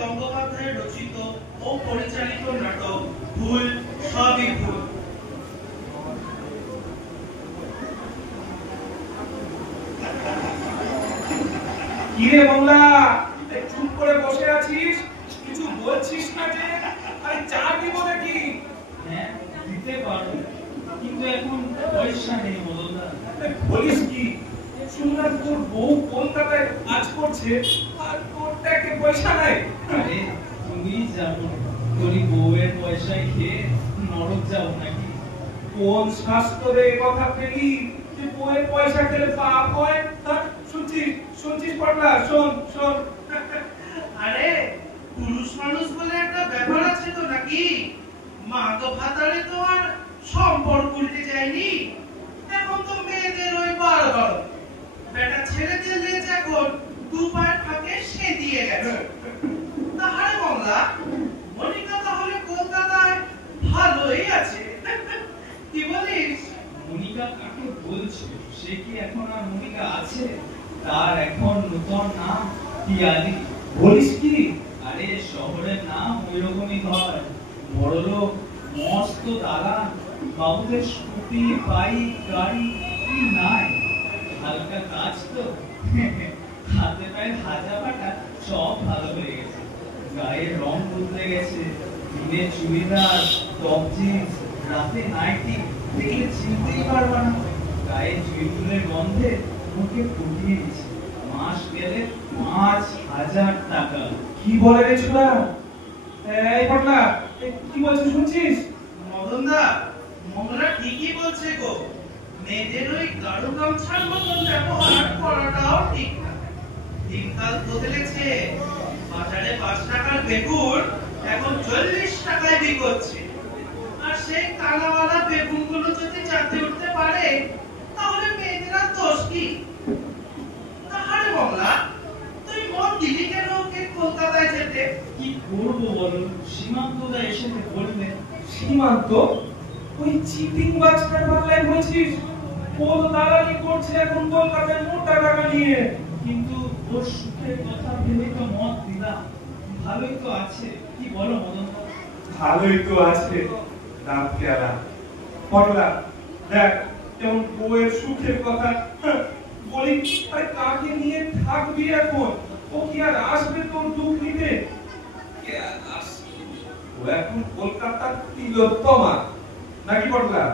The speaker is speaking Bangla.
গঙ্গোপাধ্যায় রচিত ও পরিচালিত নাটক ভুল সবই ভুল। কিরে বাংলা, চুপ করে বসে আছিস, কিছু বলছিস না যে? আরে চা দিব নাকি? হ্যাঁ দিতে পারো, কিন্তু এখন পয়সা নেই মদনদা। বলিস কি? শুনলাম তোর বউ কলকাতায় কাজ করছে আর তোর টাকে পয়সা নাই। আরে তুমি জানো তোর বউয়ের পয়সায় খেয়ে নরক যাও নাকি? কোন শাস্ত্রে কথা পেলি যে বউয়ের পয়সা খেলে পাপ হয়? শুনছিস পাগলা? শোন শোন। আরে পুরুষ মানুষ বলে একটা ব্যাপার আছে তো নাকি? মা তো ভাতারে তো আর সম্পর্ক উল্টে যায়নি। এখন তো মেয়েদের ওই বারবার বেটা ছেড়ে দিলে এখন দু পায়ের ফাঁকে সে দিয়ে গেছে। তাহারে বাংলা মনিকা তাহলে কলকাতায় ভালোই আছে, কি বলিস? মনিকা কাকে বলছো? সে কি এখন আর মনিকা আছে? তার এখন নতুন নাম পিয়ালি। বলিস কি? আরে শহরের নাম ওই রকমই হয়, বড়লোক, মস্ত দালান, বাবুদের স্কুটি, বাইক, গাড়ি কি নাই। হালকা কাজ তো, হাতে পায়ে ভাজা ফাটা সব ভালো হয়ে গেছে। গায়ের রং বদলে গেছে, দিনে চুড়িদার, টপ জিন্স, রাতে নাইটি, দেখলে চিনতেই পারবা না। গায়ে জুঁই ফুলের গন্ধে মুখে ফুটিয়ে দিচ্ছে। মাস গেলে 5,000 টাকা। কি বলে রে ছোড়া? এই পাগলা, কি বলছিস শুনছিস? মদনদা, মঙ্গলা ঠিকই বলছে গো। মেয়েদের ওই গাঢ় গামছার মতন ব্যবহার করাটাও ঠিক না। দিনকাল বদলেছে, বাজারে 5 টাকার বেগুন এখন 40 টাকায় বিক্রি হচ্ছে। আর সেই কালাওয়ালা বেগুনগুলো যদি চাঁদে উঠতে পারে তাহলে মেয়েদের আর দোষ কি? তাহারে মঙ্গলা, তুই মন দিলি কেন ওকে কলকাতায় যেতে? কি করবো বলো, সীমান্তদা এসে বলবে। সীমান্ত? ওই চিটিং বাজটার পাল্লায় হয়েছিস? ও তো দালালি করছে এখন কলকাতায় মোটা টাকা নিয়ে। কিন্তু ওর সুখের কথা ভেবে তো মত দিলাম। ভালোই তো আছে, কি বলো মদন? ভালোই তো আছে, নাম পেয়ারা। পাগলা দেখ কেমন বউয়ের সুখের কথা বলি। আরে কাকে নিয়ে থাকবি এখন? ও কি আর আসবে তোর দুঃখ নিতে? কে আর আসবে? ও এখন কলকাতার তিলোত্তমা নাকি পাগলা?